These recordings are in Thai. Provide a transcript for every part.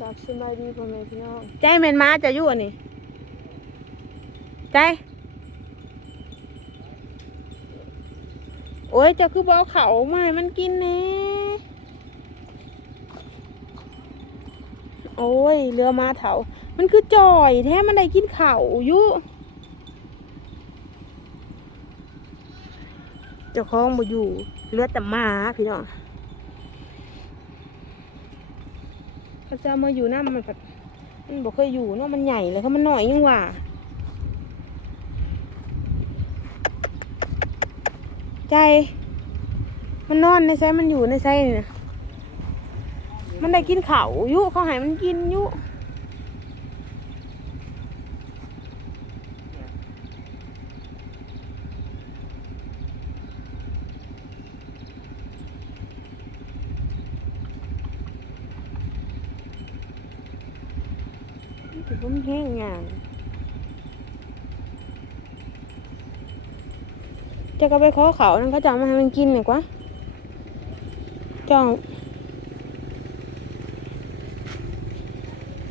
กับสบายดีพ่อแม่พี่น้องใจแมนมาจะอยู่อันนี่ใจโอ้ยเจะคือบ่เอาเขามาให้มันกินแน่โอ้ยเรือมาเถามันคือจ่อยแท้มันได้กินเขาอยู่เจ้าของบ่อยู่เหลือแต่หมาพี่น้อง เขาจะเอมาอยู่น้ามันแบบมันบอกเคยอยู่เนาะมันใหญ่เลยเขามันหน่อยยังว่า ใจ มันนอนในไซมันอยู่ในไซนี่นะมันได้กินเขาอยุเขาหายมันกินอยุ ถือว่ามันแห้งงานจะก็ไปขอเขานั่นก็จะมาให้มันกินหน่อยกว่าจ้อง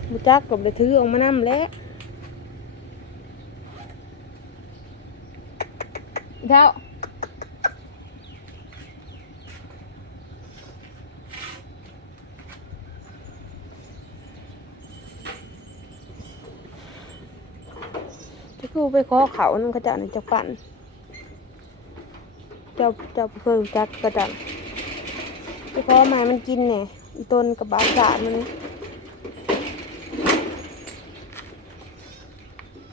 บุจักกับไปถือออกมานำแล้วเท่า จะกูไปขอเขานั่นก็จะนี่จะปั่นเจ้าเจ้าเพิ่งจักกระจันไปขอมามันกินเนี่ยอีต้นกับบาสาดมัน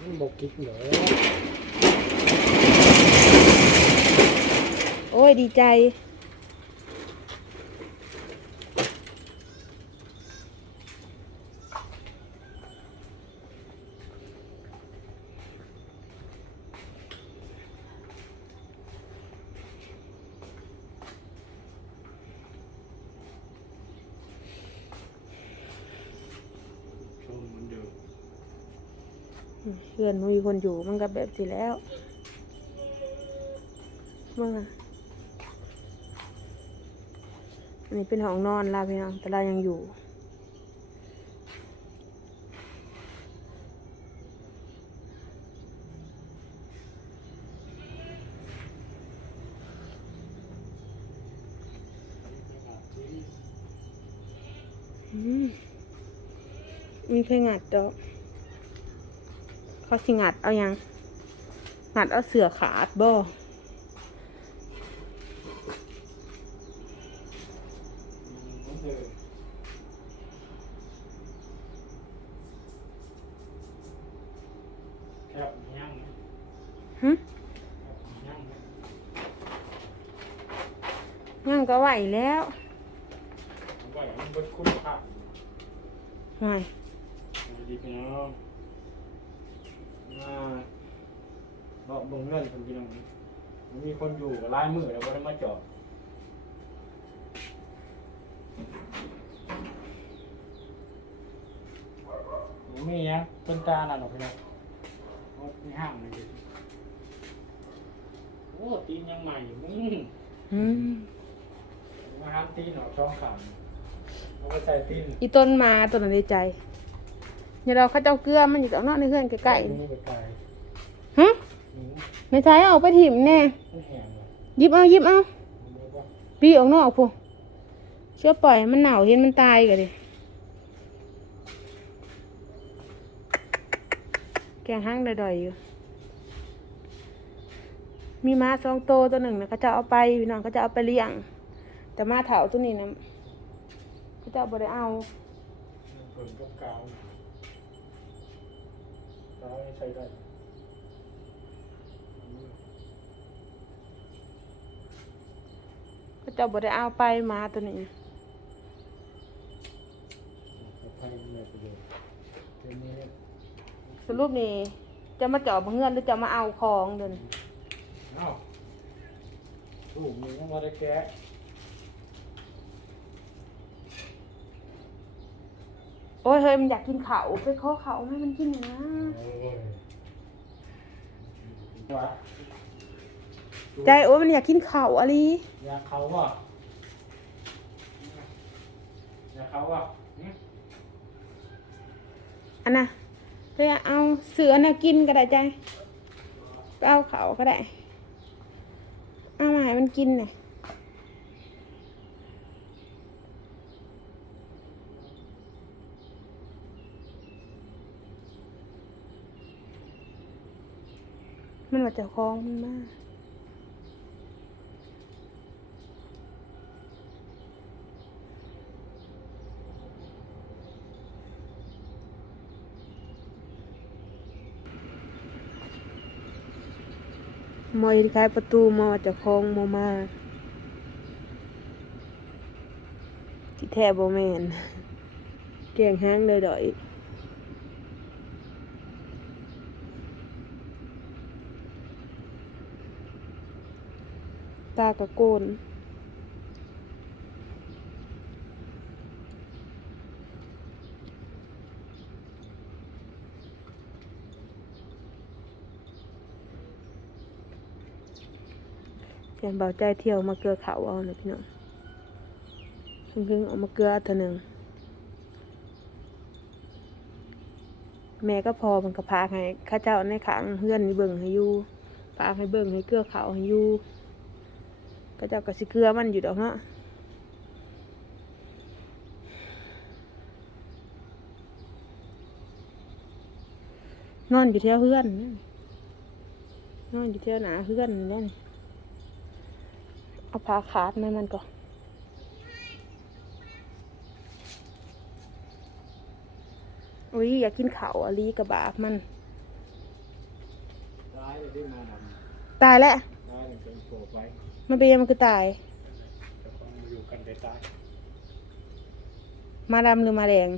มันบกกิกเหรอโอ้ยดีใจ เพื่อนมีคนอยู่มันก็แบบสิแล้วมื่ออันนี้เป็นห้องนอนเราพี่น้องแต่เรายังอยู่ มีเคยงัดดอก เขาสิงัดเอายังงัดเอาเสือขาดบ่มันเดิมแคบย่างนะหึแคบย่างนะยังก็ไหวแล้วเอาไว้มันบดคุณภาพไหวสวัสดีพี่น้อง มาเลาะเบิ่งเงินคนพี่น้องมันมีคนอยู่กับลายมือแล้วก็ได้มาจอดผมมีอะต้นตาลน่ะหรอกพี่น้องรถในห้างเลยดิโอ้ตีนยังใหม่อยู่มึงอืมมาห้ามตีนออกช่องขางเอาไปใส่ตีนอีต้นมาต้นอะไรใจ เดี๋ยวเราเขาเจ้าเกลือมันอยู่ตรงนอกในเพื่อนใกล้ๆนี่นี่ไปไกลฮะหนูไม่ใช่เอาไปถิ่มแน่มันแห้งเลยหยิบเอาหยิบเอามันบอกว่าพี่ออกนอกพูเชื่อปล่อยให้มันหนาวเห็นมันตายกันดิแกงห้างดอยๆอยู่ มีม้าสองโตวตัวหนึ่งนะเขาจะเอาไปพี่น้องเขาจะเอาไปเลี้ยง แต่ม้าเถาตัวนี้นะเขาจะเอาบ่ได้เอามันเปิดกับกาว กาวนี่ใช้ได้เขาจะบ่ได้เอาไปม้าตัวนี้กับไฟมันไม่ประโยชน์ทีนี้สรุปนี่จะมาเจาะเงื่อนหรือจะมาเอาของเดินเอ้าลูกมึงยังมาได้แกะ อ้ยเฮ้ยมันอยากกินเขาวไปขอเขาวให้มันกินหน่อยนะโอ้ยว่าใจโอ้ยมันอยากกินเขาวอะไรอยากเขาว่ะอยากเขาว่ะหึอันน่ะเฮ้ยเอาเสืออันน่ะกินก็ได้ใจไปเอาเขาก็ได้ เอามาให้มันกินน่ะ มันว่าเจะคล้องมันมากมอยคล้ายประตูมอจะคลองมอมาที่แท้บ่แมนแกงแห้งเลยดอย ตากระโกนแกนเบาใจเที่ยวมาเกลือเขาเอาเลยพี่น้องเพิ่งๆเอามาเกลือเท่านึงแม่ก็พอมันก็พาให้ข้าเจ้าในขังเพื่อนนี่เบิ่งให้อยู่พาให้เบิ่งให้เกลือเขาให้อยู่ ข้าเจ้าก็สิเกลือมันอยู่ดอกเนาะนอนอยู่แถวเพื่อนนั่นนอนอยู่แถวหนาเพื่อนนั่นเอาผ้าขาดมามันก่อนอุ้ยอยากกินเขาวอะลีกับบากมันตายเลยได้มาดตายแล้วำตายเลยเป็นโผล่ไว้ มันเป็นยังมันคือตายจะต้องมาอยู่กันได้ตายมาดำหรือมาแดง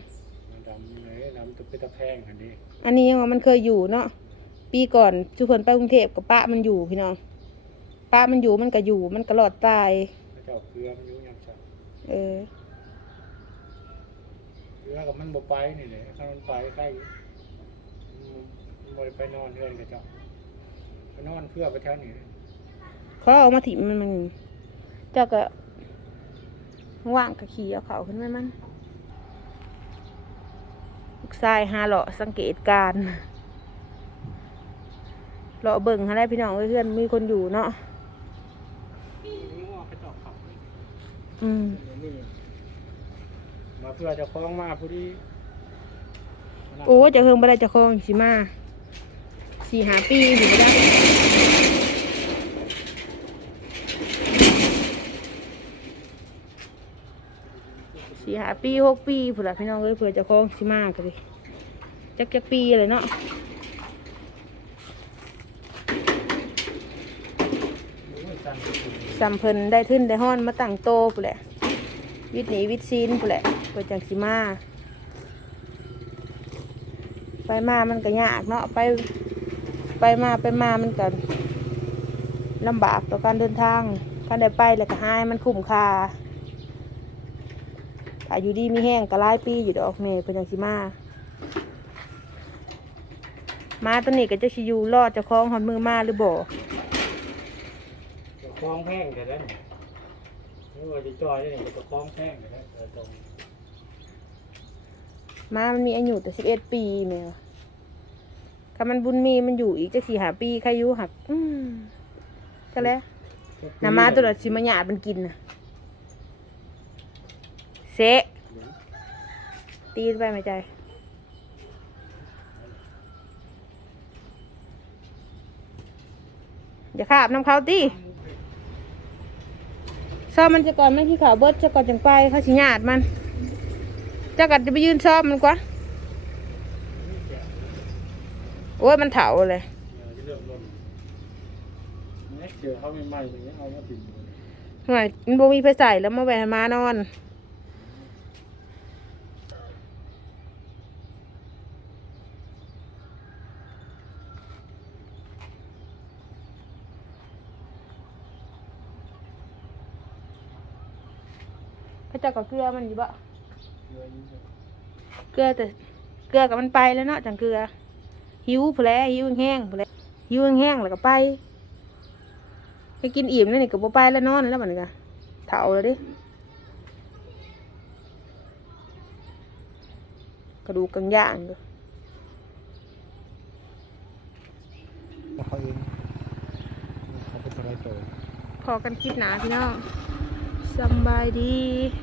มาดำเลยดำตะเปตะแพงอันนี้อันนี้ยังว่ามันเคยอยู่เนาะ ปีก่อนทุกคนไปกรุงเทพกับป้ามันอยู่พี่น้อง ป้ามันอยู่มันก็อยู่ มันก็รอดตาย พระเจ้าเกลือมันอยู่ยังสั่งเออ เกลือกับมันบ่ไปนี่แหละถ้ามันไปใกล้มันบ่ได้ไปนอนเพื่อนกับเจ้าไปนอนเพื่อไปแถวนี้เขาเอามาถิ่มมันมันเจ้าก็ว่างกับขี่เอาเขาขึ้นไปมันลูกชายหาเลาะสังเกตการณ์เลาะเบิ่งหาได้พี่น้องเอ้ยเพื่อนมีคนอยู่เนาะงัวกระจอกขับอืมนี่มาเพื่อจะคล้องมาผู้ที่โอ้ยจะเฮิงบ่ได้จะคลองสิมาสี่หาปีอยู่บ่ได้ สี่หาปีหกปีผู้นละพี่น้องเอ้ยเผื่อจะคลองสิมากันดิจักจักปีเลยเนาะสัมเพินได้ทึ้นได้ห้อนมาตั้งโตผู้นแหละ วิทย์หนีวิทย์ซีนผู้นแหละเปิดจังสิมาไปมามันก็ยากเนาะไปไปมาไปมามันก็ลำบากต่อการเดินทางการได้ไปแล้วก็หายมันคุ้มค่า ถ้าอยู่ดีมีแห้งก็หลายปีอยู่ดอกเมย์เพิ่นจังสิมามาตัวนี้ก็จะสิอยู่รอดเจะคล้าของหอนมือมาหรือบ่จะคล้องแพงแต่ได้นี่ว่าจะจอยได้นี่จะคล้องแพงแต่ได้เออตรงมามันมีอายุแต่สิบเอ็ดปีแม่วะถ้ามันบุญมีมันอยู่อีกจะสี่หาปีใครอยู่หัก อืมก็แล้วน้ำมาตัวละสิมาหยาดมันกินน่ะ เซะตีนไปไหมใจอย่าขาบน้ำเขาตีซ้อมมันจะก่อนไม่ที่เขาเบิดจะก่อนจังไปเขาสิหยาดมันเจ้ากัดจะไปยืนซ้อมมันกว่าโอ้ยมันเถาเลยเออจะเริ่มลนเนี่ยเจอเขาใหม่ๆอย่างเงี้ยเอามาถึงทำไมมันบ่มีไฟใส่แล้วมาแหวนมานอน เจ้ากับเกลือมันอยู่บ่เกลือแต่เกลือกับมันไปแล้วเนาะจังเกลือ หิวแผลหิวแห้งแผลหิวแห้งแล้วก็ไปไปกินอิ่มแล้วนี่กับบไปแล้วนอนแล้วมันก็เถาแล้วดิกระดูกกังย่างอยู่พอกันคิดหนาพี่น้องสบายดี